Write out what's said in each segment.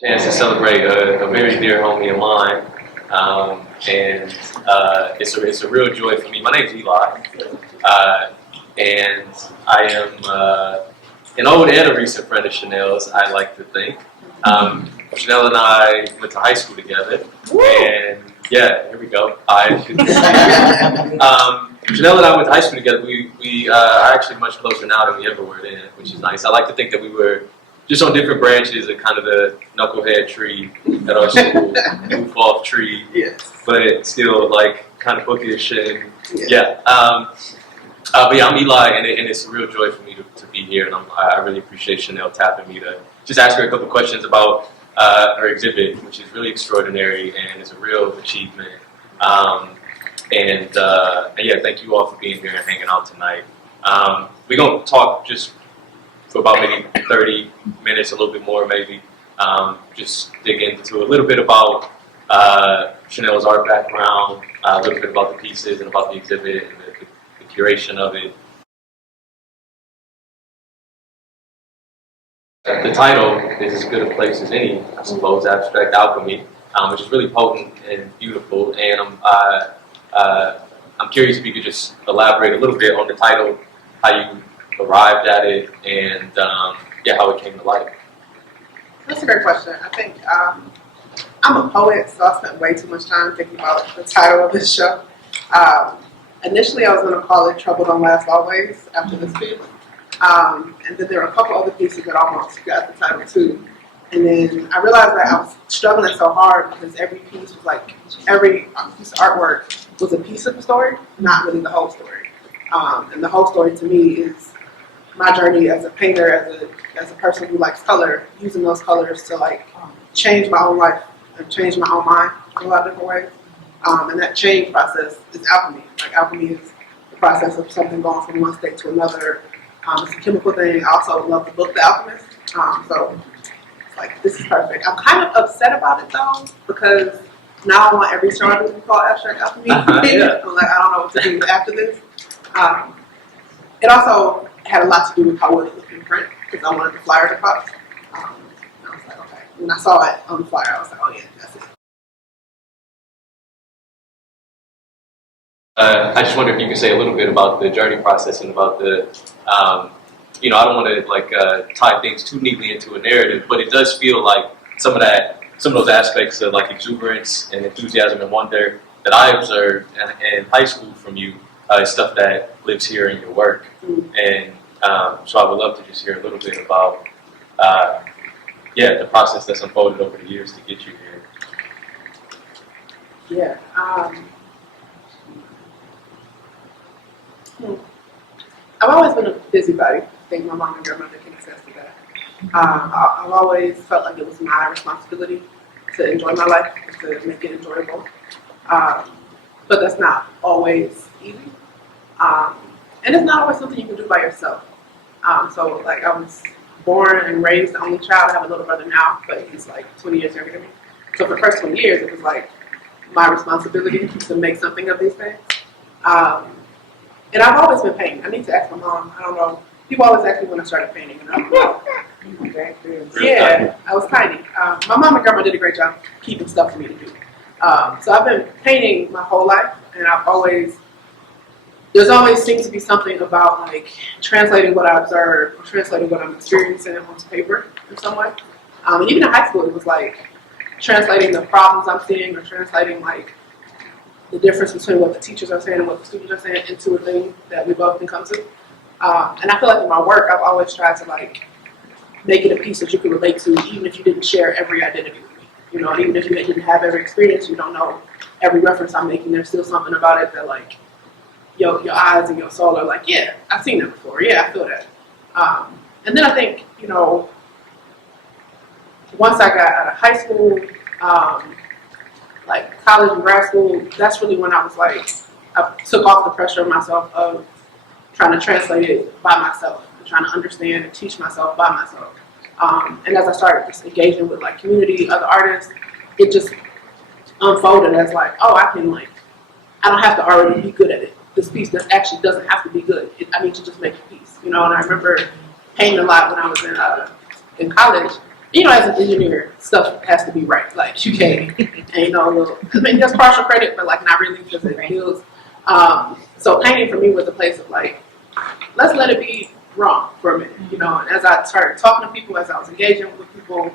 Chance to celebrate a very dear homie of mine, and it's a real joy for me. My name is Eli, and I am an old and a recent friend of Chanel's, I like to think. Chanel and I went to high school together, and yeah, here we go. Chanel and I went to high school together. We are actually much closer now than we ever were then, which is nice. I like to think that we were just on different branches of kind of the knucklehead tree at our school, goof off tree, but still like kind of bookish and yeah. But yeah, I'm Eli, and it's a real joy for me to be here, and I really appreciate Chanel tapping me to just ask her a couple questions about her exhibit, which is really extraordinary and is a real achievement. And yeah, thank you all for being here and hanging out tonight. We're going to talk just for about maybe 30 minutes, a little bit more maybe. Just dig into a little bit about Chanel's art background, a little bit about the pieces and about the exhibit and the curation of it. The title is as good a place as any, I suppose, Abstract Alchemy, which is really potent and beautiful. And I'm curious if you could just elaborate a little bit on the title, how you arrived at it, and yeah, how it came to life. That's a great question. I think I'm a poet, so I spent way too much time thinking about the title of this show. Initially, I was going to call it Trouble Don't Last Always after this piece. And then there were a couple other pieces that almost got the title too. And then I realized that I was struggling so hard because every piece was like, every piece of artwork was a piece of the story, not really the whole story. And the whole story to me is my journey as a painter, as a person who likes color, using those colors to like change my own life and change my own mind in a lot of different ways. And that change process is alchemy. Like alchemy is the process of something going from one state to another. It's a chemical thing. I also love the book The Alchemist. So it's like, this is perfect. I'm kind of upset about it though, because now I want every show to be called Abstract Alchemy. Yeah. I'm like, I don't know what to do after this. It also had a lot to do with how it looked in print, because I wanted the flyer to pop. And I was like, okay. When I saw it on the flyer, I was like, oh yeah, that's it. I just wonder if you could say a little bit about the journey process and about the, you know, I don't want to like tie things too neatly into a narrative, but it does feel like some of those aspects of like exuberance and enthusiasm and wonder that I observed in high school from you is stuff that lives here in your work. And so I would love to just hear a little bit about, yeah, the process that's unfolded over the years to get you here. Yeah. I've always been a busybody. I think my mom and grandmother can attest to that. I've always felt like it was my responsibility to enjoy my life, to make it enjoyable. But that's not always easy. And it's not always something you can do by yourself. So like I was born and raised the only child. I have a little brother now, but he's like 20 years younger than me. So for the first 20 years, it was like my responsibility to make something of these things. And I've always been painting. I need to ask my mom. I don't know. People always ask me when I started painting, and I'm like, yeah, I was tiny. My mom and grandma did a great job keeping stuff for me to do. So I've been painting my whole life, and there's always seems to be something about like translating what I observe or translating what I'm experiencing onto paper in some way. And even in high school, it was like translating the problems I'm seeing or translating like the difference between what the teachers are saying and what the students are saying into a thing that we both can come to. And I feel like in my work, I've always tried to like make it a piece that you can relate to, even if you didn't share every identity with me. You know, even if you didn't have every experience, you don't know every reference I'm making, there's still something about it that like your eyes and your soul are like, yeah, I've seen that before. Yeah, I feel that. And then I think, you know, once I got out of high school, like college and grad school, that's really when I was like, I took off the pressure of myself of trying to translate it by myself, and trying to understand and teach myself by myself. And as I started just engaging with like community, other artists, it just unfolded as like, oh, I don't have to already be good at it. This piece that actually doesn't have to be good. I need to just make a piece, you know. And I remember painting a lot when I was in college, as an engineer, stuff has to be right. Like, you can't, ain't no little, I mean, that's partial credit, but, like, not really, because it feels, so painting for me was a place of, like, let's let it be wrong for a minute, and as I started talking to people, as I was engaging with people,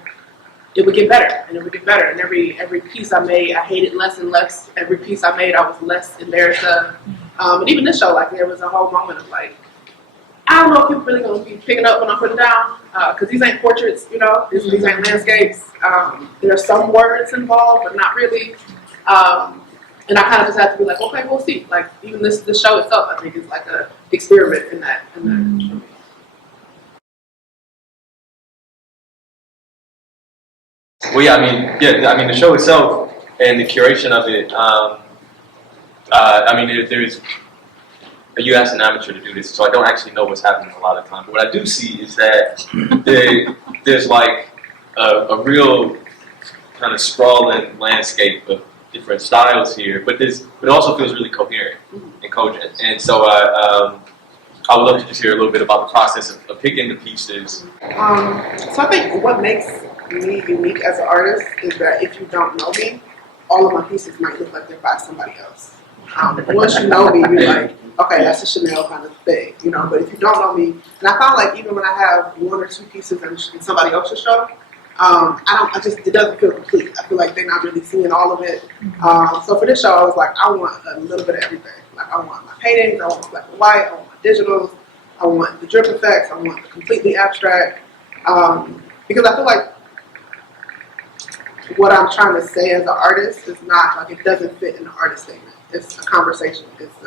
it would get better, and it would get better, and every piece I made, I hated less and less. Every piece I made, I was less embarrassed of, and even this show, like, there was a whole moment of, like, I don't know if people really gonna be picking up when I put it down, because these ain't portraits, these ain't landscapes. There are some words involved, but not really. And I kind of just have to be like, okay, we'll see. Like, even the show itself, I think, is like a experiment in that. Well, I mean, the show itself and the curation of it. I mean, there's. You asked an amateur to do this, so I don't actually know what's happening a lot of times. But what I do see is that there's like a real kind of sprawling landscape of different styles here, but it also feels really coherent and cogent. And so I would love to just hear a little bit about the process of picking the pieces. So I think what makes me unique as an artist is that if you don't know me, all of my pieces might look like they're by somebody else. Once you know me, you're like, okay, that's a Chanel kind of thing, But if you don't know me, and I found like even when I have one or two pieces in somebody else's show, it doesn't feel complete. I feel like they're not really seeing all of it. So for this show, I was like, I want a little bit of everything. Like, I want my paintings, I want my black and white, I want my digitals, I want the drip effects, I want the completely abstract. Because I feel like what I'm trying to say as an artist is not like, it doesn't fit in the artist statement. It's a conversation. It's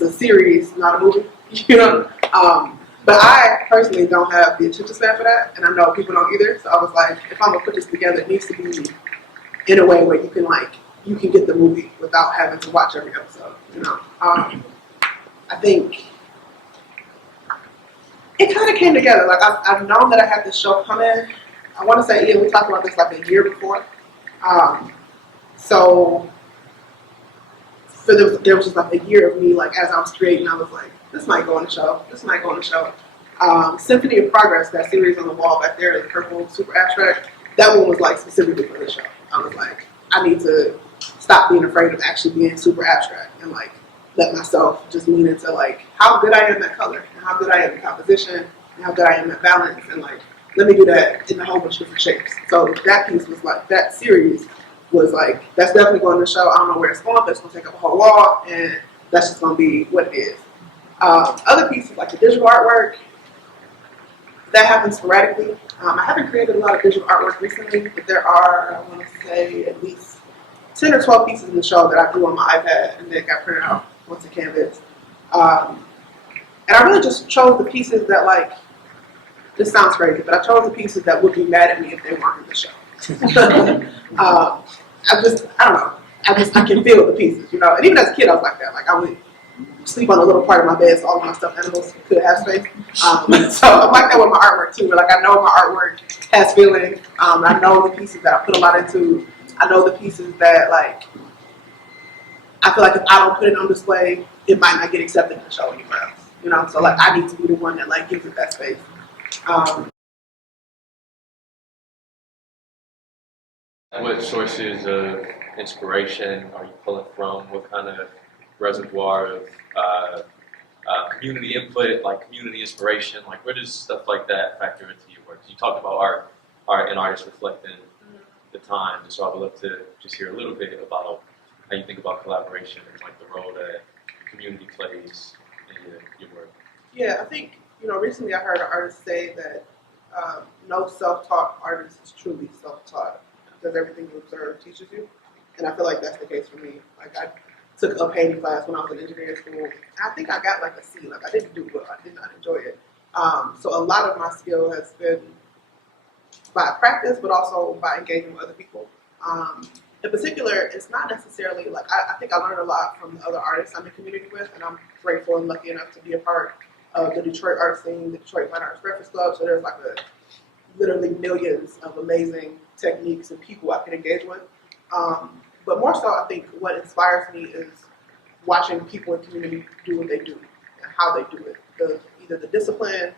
a series, not a movie, But I personally don't have the attention span for that, and I know people don't either. So I was like, if I'm gonna put this together, it needs to be in a way where you can get the movie without having to watch every episode. I think it kind of came together. Like, I've known that I had this show coming. I want to say, Ian, we talked about this like a year before. So there was just like a year of me, like, as I was creating, I was like, this might go on the show. This might go on the show. Symphony of Progress, that series on the wall back there, the purple, super abstract, that one was like specifically for the show. I was like, I need to stop being afraid of actually being super abstract and like let myself just lean into like how good I am at color and how good I am at composition and how good I am at balance, and like let me do that in a whole bunch of different shapes. So that piece was like, that series was like, that's definitely going to show. I don't know where it's going, but it's going to take up a whole wall, and that's just going to be what it is. Other pieces, like the digital artwork, that happens sporadically. I haven't created a lot of digital artwork recently, but there are, I want to say, at least 10 or 12 pieces in the show that I do on my iPad and then got printed out onto canvas. And I really just chose the pieces that, like, this sounds crazy, but I chose the pieces that would be mad at me if they weren't in the show. I don't know. I can feel the pieces, And even as a kid, I was like that. Like, I would sleep on a little part of my bed so all of my stuffed animals could have space. So I'm like that with my artwork too, where like I know my artwork has feeling. I know the pieces that I put a lot into. I know the pieces that like I feel like if I don't put it on display, it might not get accepted in the show anywhere else. So like I need to be the one that like gives it that space. What sources of inspiration are you pulling from? What kind of reservoir of community input, like community inspiration, like where does stuff like that factor into your work? You talked about art and artists reflecting the time, so I would love to just hear a little bit about how you think about collaboration and like the role that community plays in your work. Yeah, I think, recently I heard an artist say that no self-taught artist is truly self-taught because everything you observe teaches you. And I feel like that's the case for me. Like, I took a painting class when I was in engineering school. I think I got like a C. Like, I didn't do well. I did not enjoy it. So a lot of my skill has been by practice, but also by engaging with other people. In particular, it's not necessarily like, I think I learned a lot from the other artists I'm in community with, and I'm grateful and lucky enough to be a part of the Detroit art scene, the Detroit Fine Arts Breakfast Club. So there's like literally millions of amazing techniques and people I can engage with. But more so, I think what inspires me is watching people in community do what they do and how they do it. Either the discipline,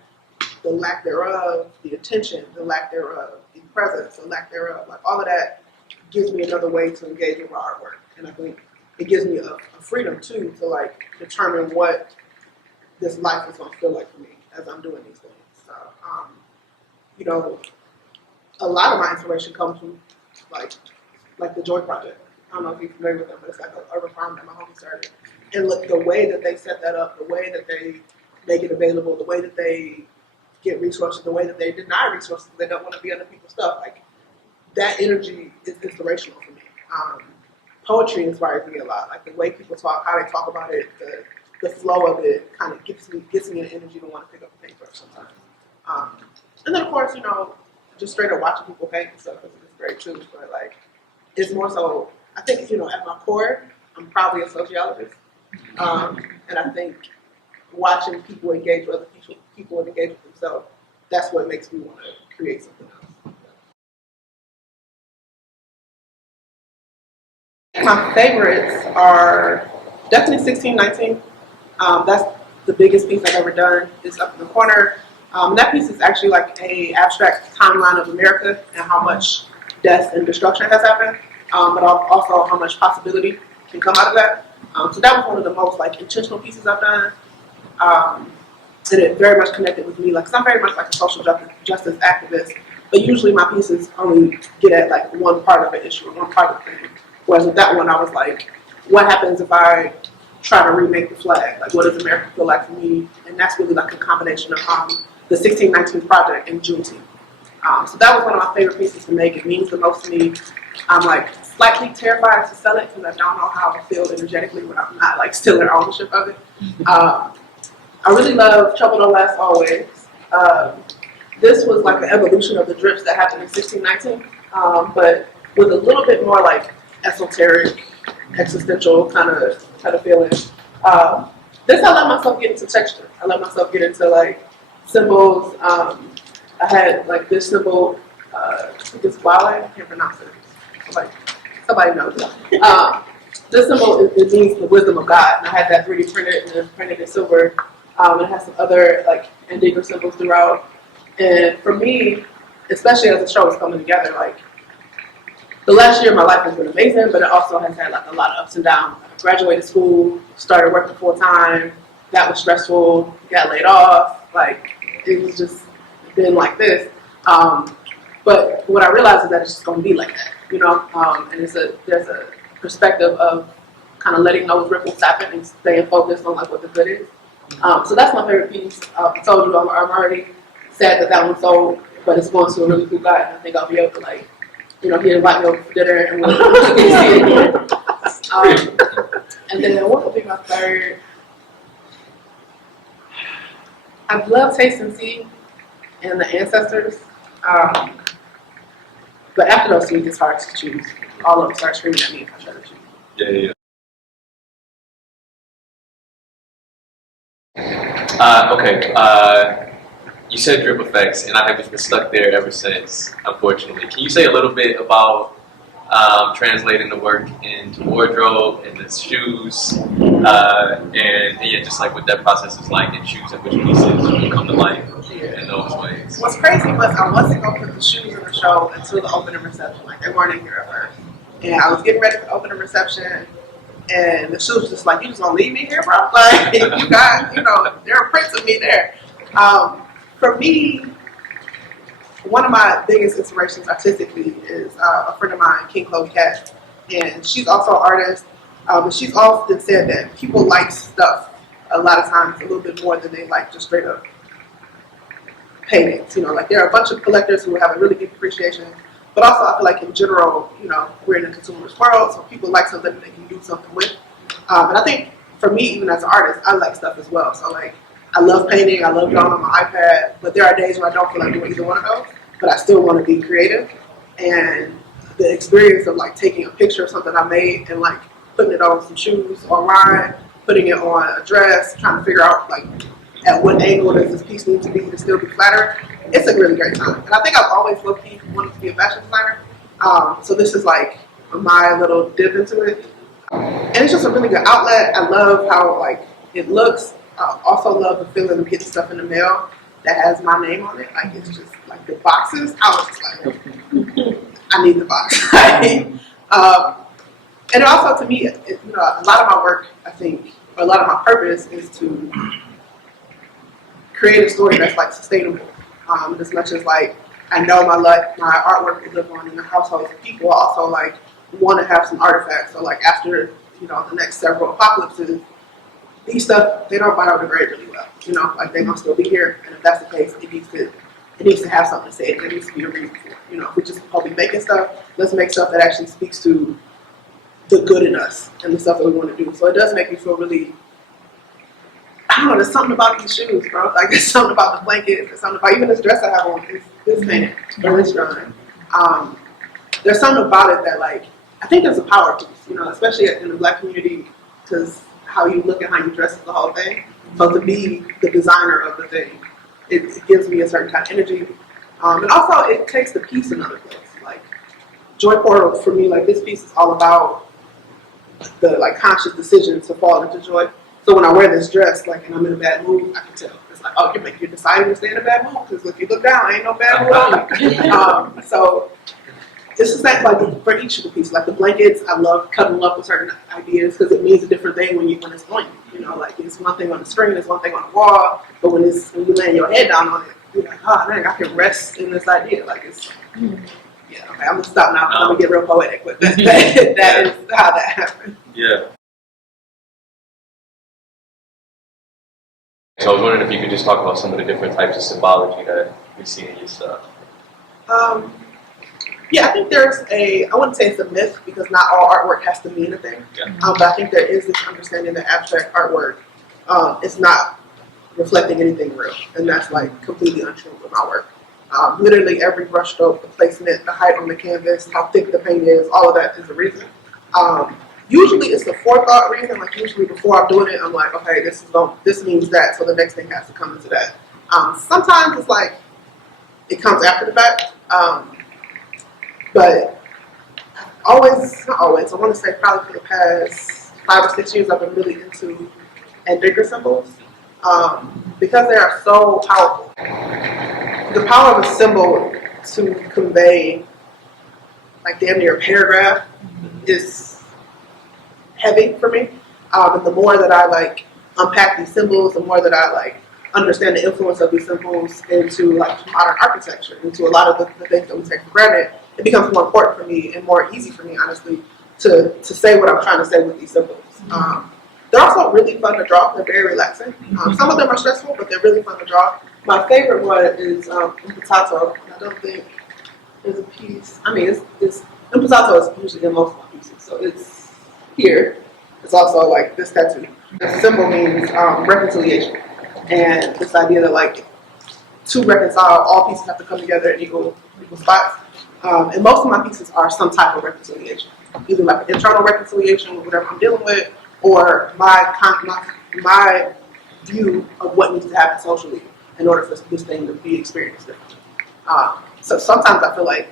the lack thereof, the attention, the lack thereof, the presence, the lack thereof, like all of that gives me another way to engage with my artwork. And I think it gives me a freedom too to like determine what this life is gonna feel like for me as I'm doing these things. So, you know, a lot of my inspiration comes from like the Joy Project. I don't know if you're familiar with them, but it's like a urban farm that my homie started. And look, the way that they set that up, the way that they make it available, the way that they get resources, the way that they deny resources, they don't want to be other people's stuff. Like that energy is inspirational for me. Poetry inspires me a lot. Like the way people talk, how they talk about it, the flow of it kind of gets me an energy to want to pick up a paper sometimes. And then of course, you know, just straight up watching people paint and stuff is great too. But like, it's more so, I think, you know, at my core, I'm probably a sociologist. And I think watching people engage with other people and engage with themselves, that's what makes me want to create something else. My favorites are definitely 1619. That's the biggest piece I've ever done. It's up in the corner. That piece is actually like a abstract timeline of America and how much death and destruction has happened, but also how much possibility can come out of that. So that was one of the most like intentional pieces I've done. And it very much connected with me. Like, 'cause I'm very much like a social justice activist, but usually my pieces only get at like one part of an issue, one part of the thing. Whereas with that one, I was like, what happens if I try to remake the flag? Like, what does America feel like for me? And that's really like a combination of the 1619 project and Juneteenth. So that was one of my favorite pieces to make. It means the most to me. I'm like slightly terrified to sell it because I don't know how I feel energetically when I'm not like still in ownership of it. I really love Trouble Don't Last Always. This was like an evolution of the drips that happened in 1619, but with a little bit more like esoteric, existential kind of feeling. This I let myself get into texture. I let myself get into like symbols. I had like this symbol, I think it's Wale, I can't pronounce it. Somebody knows. This symbol, it means the wisdom of God. And I had that 3D printed and then printed in silver. It has some other like indigo symbols throughout. And for me, especially as the show is coming together, like the last year of my life has been amazing, but it also has had like a lot of ups and downs. I graduated school, started working full time. That was stressful. Got laid off. Like it was just been like this. But what I realized is that it's just going to be like that, you know. And there's a perspective of kind of letting those ripples happen and staying focused on like what the good is. So that's my favorite piece. I told you I'm already sad that one sold, but it's going to a really cool guy, and I think I'll be able to like, you know, he'd invite me over for dinner and we'll see it again. And then what would be my third? I love Taste and See and the Ancestors. But after those two, it's hard to choose. All of them start screaming at me if I try to choose. Yeah. Okay. You said drip effects, and I have just been stuck there ever since, unfortunately. Can you say a little bit about translating the work into wardrobe and the shoes, and yeah, just like what that process is like, and choosing which pieces will come to life in those ways? What's crazy was I wasn't going to put the shoes in the show until the opening reception. Like, they weren't in here at first. And I was getting ready for the opening reception, and the shoes was just like, you just gonna leave me here, bro? Like, you got, you know, there are prints of me there. For me, one of my biggest inspirations artistically is a friend of mine, King Chloe Cat, and she's also an artist. But she's often said that people like stuff a lot of times a little bit more than they like just straight up paintings. You know, like there are a bunch of collectors who have a really deep appreciation, but also I feel like in general, you know, we're in a consumerist world, so people like something they can do something with. And I think for me, even as an artist, I like stuff as well. So like, I love painting, I love drawing on my iPad, but there are days where I don't feel like doing either one of those, but I still want to be creative. And the experience of like taking a picture of something I made and like putting it on some shoes online, putting it on a dress, trying to figure out like at what angle does this piece need to be to still be flattering, it's a really great time. And I think I've always low-key wanted to be a fashion designer. So this is like my little dip into it. And it's just a really good outlet. I love how like it looks. I also love the feeling of getting stuff in the mail. that has my name on it. Like it's just like the boxes. I was just like, I need the box. And also to me, you know, a lot of my work, I think, or a lot of my purpose is to create a story that's like sustainable. As much as like I know my artwork will live on in the households of people, I also like want to have some artifacts. So like after, you know, the next several apocalypses, these stuff, they don't biodegrade really well. You know, like they're gonna still be here, and if that's the case, it needs to have something to say. There needs to be a reason for it. You know, if we just be making stuff, let's make stuff that actually speaks to the good in us and the stuff that we want to do. So it does make me feel really, I don't know, there's something about these shoes, bro. Like there's something about the blankets, there's something about even this dress I have on, this painting, or this drawing. There's something about it that like, I think there's a power piece, you know, especially in the Black community, because how you look and how you dress is the whole thing. So to be the designer of the thing, it gives me a certain kind of energy. And also it takes the piece another place. Like Joy Portal for me, like this piece is all about the like conscious decision to fall into joy. So when I wear this dress, like, and I'm in a bad mood, I can tell. It's like, oh, you're deciding to stay in a bad mood because if you look down, ain't no bad mood on you. So this is that, like for each of the pieces, like the blankets, I love cuddling up with certain ideas because it means a different thing when it's on you. You know, like it's one thing on the screen, it's one thing on the wall, but when you laying your head down on it, you're like, oh man, I can rest in this idea. Like it's. Yeah, okay, I'm gonna stop now. I'm gonna get real poetic, but that is how that happened. Yeah. So I was wondering if you could just talk about some of the different types of symbology that we see in your stuff. Yeah, I think I wouldn't say it's a myth because not all artwork has to mean a thing. Yeah. But I think there is this understanding that abstract artwork is not reflecting anything real, and that's like completely untrue with my work. Literally every brushstroke, the placement, the height on the canvas, how thick the paint is, all of that is a reason. Usually it's the forethought reason, like usually before I'm doing it, I'm like, okay, this means that, so the next thing has to come into that. Sometimes it's like, it comes after the fact, but not always, I want to say probably for the past 5 or 6 years I've been really into Endecker symbols, because they are so powerful. The power of a symbol to convey like damn near a paragraph is heavy for me. And the more that I like unpack these symbols, the more that I like understand the influence of these symbols into like modern architecture, into a lot of the things that we take for granted, it becomes more important for me and more easy for me, honestly, to say what I'm trying to say with these symbols. They're also really fun to draw. They're very relaxing. Some of them are stressful, but they're really fun to draw. My favorite one is Imputato. I don't think there's a piece. I mean, Imputato is usually in most of my pieces. So it's here. It's also like this tattoo. The symbol means reconciliation. And this idea that like to reconcile, all pieces have to come together in equal spots. And most of my pieces are some type of reconciliation. Either like an internal reconciliation with whatever I'm dealing with, or my view of what needs to happen socially in order for this thing to be experienced differently. So sometimes I feel like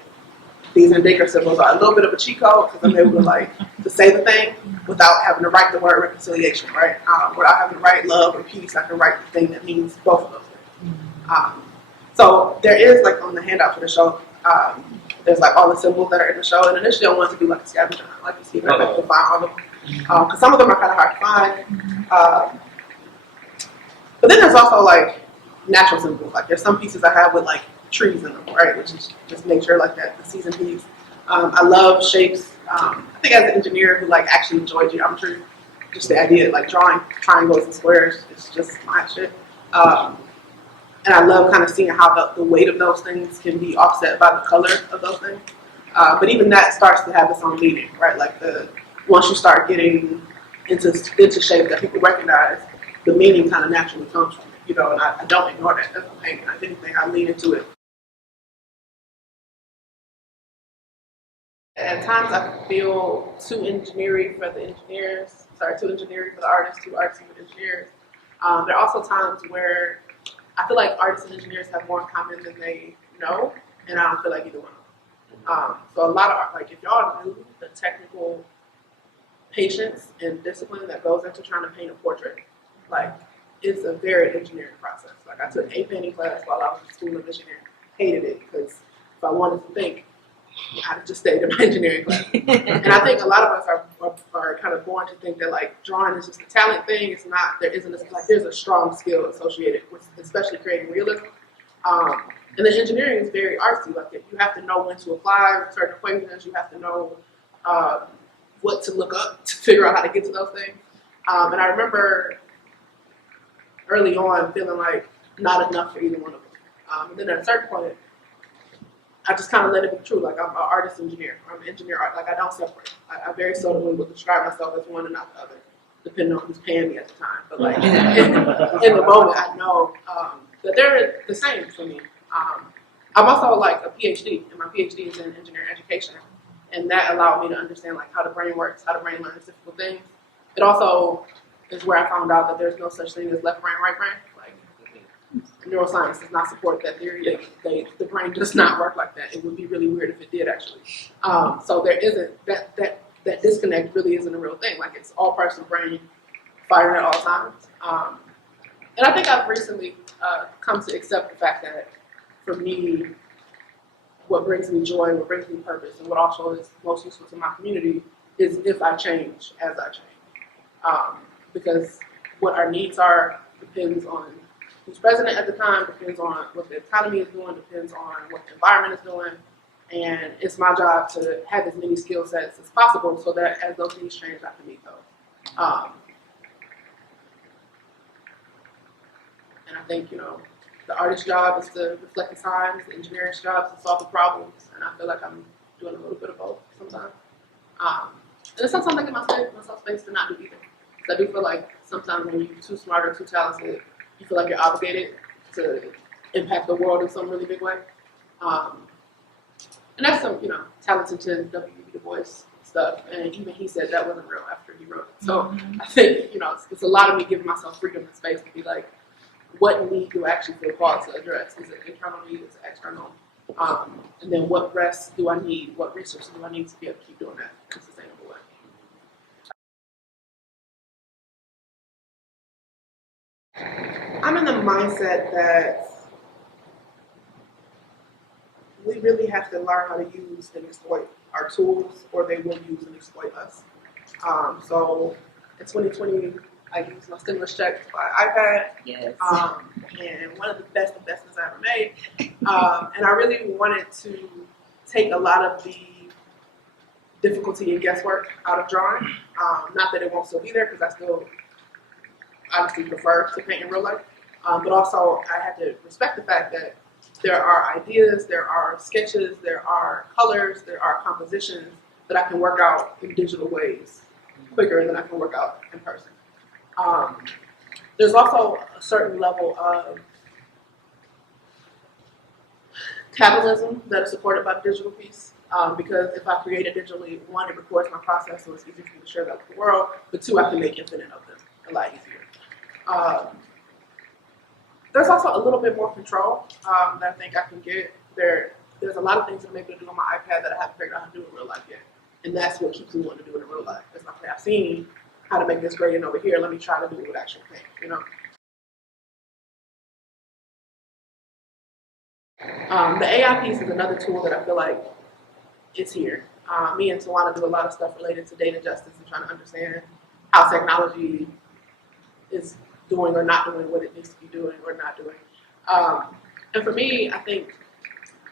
these Endecker symbols are a little bit of a cheat code because I'm able to say the thing without having to write the word reconciliation, right? Without having to write love or peace, I can write the thing that means both of those things. So there is like on the handout for the show, there's like all the symbols that are in the show, and initially I wanted to do like a scavenger hunt, like you see, I have to find all of them. Because some of them are kind of hard to find. But then there's also like natural symbols. Like there's some pieces I have with like trees in them, right? Which is just nature, like that, the season piece. I love shapes. I think as an engineer who like actually enjoy geometry, just the idea of like drawing triangles and squares is just my shit. And I love kind of seeing how the weight of those things can be offset by the color of those things. But even that starts to have its own meaning, right? Like once you start getting into shape that people recognize, the meaning kind of naturally comes from it, you know, and I don't ignore that. That's what painting. If anything, I lean into it. At times I feel too engineering for the artists, too artists for the engineers. There are also times where I feel like artists and engineers have more in common than they know, and I don't feel like either one of them. So a lot of art, like if y'all knew the technical patience and discipline that goes into trying to paint a portrait, like it's a very engineering process. Like I took a painting class while I was in school of engineering. Hated it because if I wanted to think, I'd just stayed in my engineering class. And I think a lot of us are kind of born to think that like drawing is just a talent thing. It's not. There isn't like there's a strong skill associated with especially creating realism. And then engineering is very artsy. Like you have to know when to apply certain equations. You have to know what to look up to figure out how to get to those things. And I remember early on feeling like not enough for either one of them. And then at a certain point, I just kind of let it be true. Like I'm an artist engineer. I'm an engineer art. Like I don't separate. I very seldomly would describe myself as one and not the other, depending on who's paying me at the time. But like in the moment, I know that they're the same for me. I'm also like a PhD, and my PhD is in engineering education, and that allowed me to understand like how the brain works, how the brain learns difficult things. It also is where I found out that there's no such thing as left brain, right brain. Like neuroscience does not support that theory. The brain does not work like that. It would be really weird if it did actually. So there isn't that disconnect really isn't a real thing. Like it's all parts of the brain firing at all times. And I think I've recently come to accept the fact that for me, what brings me joy, what brings me purpose, and what also is most useful to my community is if I change as I change. Because what our needs are depends on who's president at the time, depends on what the economy is doing, depends on what the environment is doing. And it's my job to have as many skill sets as possible so that as those needs change, I can meet those. And I think, the artist's job is to reflect the signs, the engineer's job is to solve the problems, and I feel like I'm doing a little bit of both sometimes. And sometimes I give myself space to not do either. Because I do feel like sometimes when you're too smart or too talented, you feel like you're obligated to impact the world in some really big way. And that's some, talented to W.E. Du Bois stuff, and even he said that wasn't real after he wrote it. So I think, it's a lot of me giving myself freedom and space to be like, what need do I actually feel called to address? Is it internal need? Is it external? And then what rest do I need? What resources do I need to be able to keep doing that in a sustainable way? I'm in the mindset that we really have to learn how to use and exploit our tools, or they will use and exploit us. So in 2020, I used my stimulus check to buy an iPad. Yes. And one of the best investments I ever made. And I really wanted to take a lot of the difficulty and guesswork out of drawing. Not that it won't still be there, because I still obviously prefer to paint in real life. But also I had to respect the fact that there are ideas, there are sketches, there are colors, there are compositions that I can work out in digital ways quicker than I can work out in person. There's also a certain level of capitalism that is supported by the digital piece, because if I create it digitally, one, it records my process, so it's easier for me to share that with the world, but two, I can make infinite of them a lot easier. There's also a little bit more control that I think I can get. There's a lot of things that I'm able to do on my iPad that I haven't figured out how to do in real life yet, and that's what keeps me wanting to do it in real life. It's like, I've seen how to make this gradient over here, let me try to do it with actual paint, The AI piece is another tool that I feel like is here. Me and Tawana do a lot of stuff related to data justice and trying to understand how technology is doing or not doing what it needs to be doing or not doing. And for me, I think,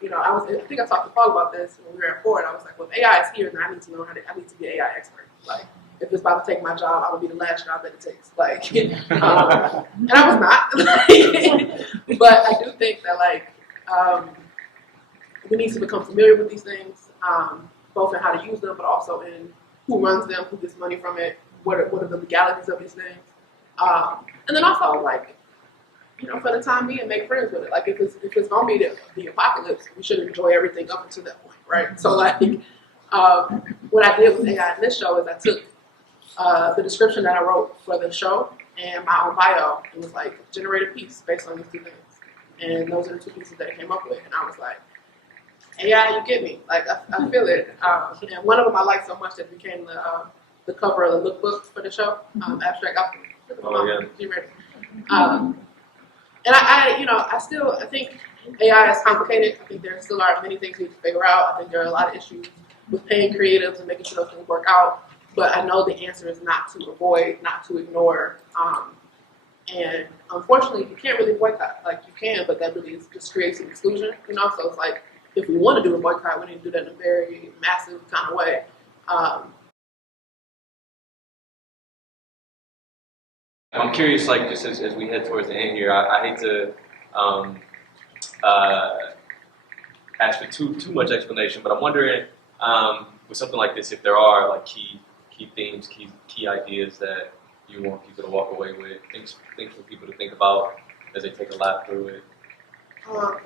I think I talked to Paul about this when we were at Ford. I was like, well, if AI is here, then I need to know I need to be an AI expert. Like, if it's about to take my job, I would be the last job that it takes. Like, and I was not. But I do think that we need to become familiar with these things, both in how to use them, but also in who runs them, who gets money from it, what are the legalities of these things, and then also for the time being, make friends with it. Like if it's gonna be the apocalypse, we should enjoy everything up until that point, right? So what I did with AI in this show is I took the description that I wrote for the show and my own bio, and was like, generate a piece based on these two things. And those are the two pieces that I came up with. And I was like, AI, you get me. Like, I feel it. And one of them I liked so much that it became the cover of the lookbook for the show, Abstract Alchemy. Oh, yeah. You ready? And I think AI is complicated. I think there still are many things we need to figure out. I think there are a lot of issues with paying creatives and making sure those things work out. But I know the answer is not to avoid, not to ignore. And unfortunately, you can't really boycott. Like, you can, but that really just creates an exclusion, So it's like, if we want to do a boycott, we need to do that in a very massive kind of way. I'm curious, like, just as we head towards the end here, I hate to ask for too much explanation, but I'm wondering, with something like this, if there are like key themes, key ideas that you want people to walk away with, things for people to think about as they take a lap through it. I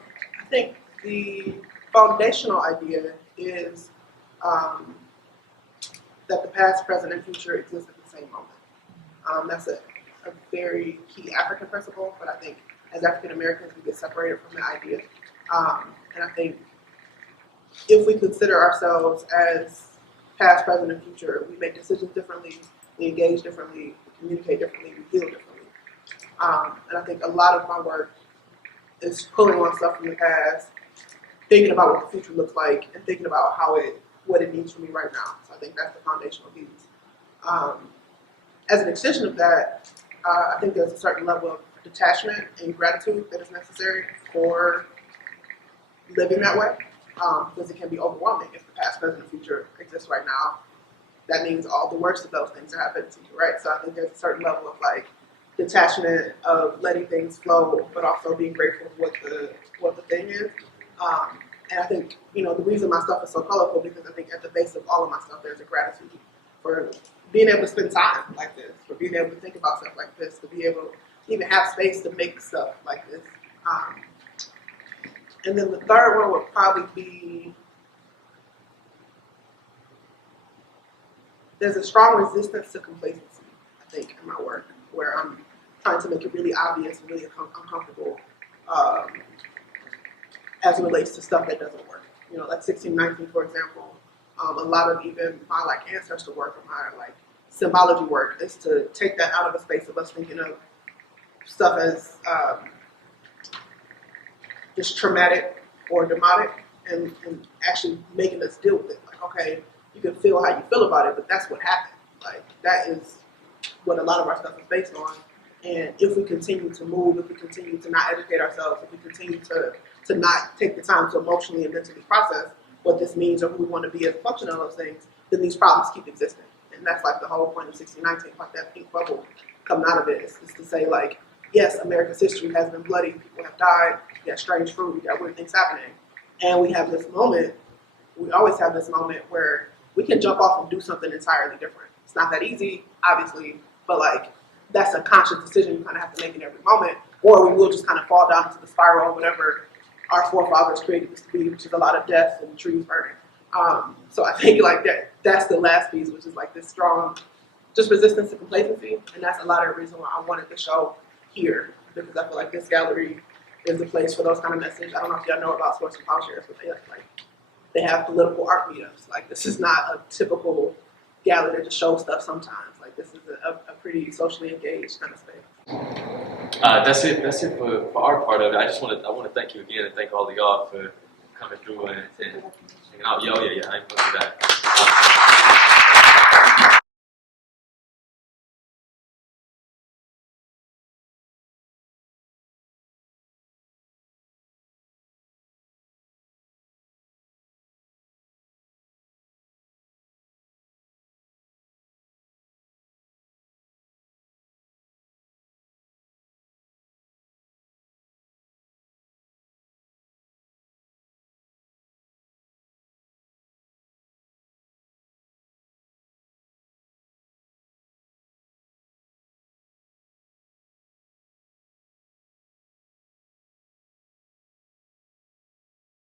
think the foundational idea is that the past, present, and future exist at the same moment. That's a very key African principle, but I think as African Americans we get separated from the idea. And I think if we consider ourselves as past, present, and future, we make decisions differently, we engage differently, we communicate differently, we heal differently. And I think a lot of my work is pulling on stuff from the past, thinking about what the future looks like, and thinking about what it means for me right now. So I think that's the foundational piece. As an extension of that, I think there's a certain level of detachment and gratitude that is necessary for living that way, because it can be overwhelming if the past, present, and future exists right now. That means all the worst of those things are happening to you, right? So I think there's a certain level of like detachment, of letting things flow, but also being grateful for what the thing is. And I think, the reason my stuff is so colorful, because I think at the base of all of my stuff there's a gratitude for being able to spend time like this, for being able to think about stuff like this, to be able to even have space to make stuff like this. And then the third one would probably be, there's a strong resistance to complacency, I think, in my work, where I'm trying to make it really obvious and really uncomfortable as it relates to stuff that doesn't work. Like 1619, for example, a lot of even my ancestor work or my symbology work is to take that out of a space of us thinking of stuff as just traumatic or demotic, and actually making us deal with it. Like, okay, you can feel how you feel about it, but that's what happened. That is what a lot of our stuff is based on. And if we continue to move, if we continue to not educate ourselves, if we continue to not take the time to emotionally and mentally process what this means or who we want to be as a function of those things, then these problems keep existing. And that's the whole point of 1619, that pink bubble coming out of it is to say, yes, America's history has been bloody, people have died, we got strange food, we got weird things happening. And we have this moment, we always have this moment where we can jump off and do something entirely different. It's not that easy, obviously, but that's a conscious decision you kind of have to make in every moment, or we will just kind of fall down into the spiral of whatever our forefathers created this to be, which is a lot of death and trees burning. So I think that's the last piece, which is this strong, just resistance to complacency, and that's a lot of the reason why I wanted the show here, because I feel like this gallery is a place for those kind of messages. I don't know if y'all know about Sports and Plowshares, but they have political art meetups. This is not a typical gallery to just show stuff sometimes. This is a pretty socially engaged kind of space. That's it for our part of it. I want to thank you again and thank all of y'all for coming through and hanging out. Yeah, I ain't gonna do that.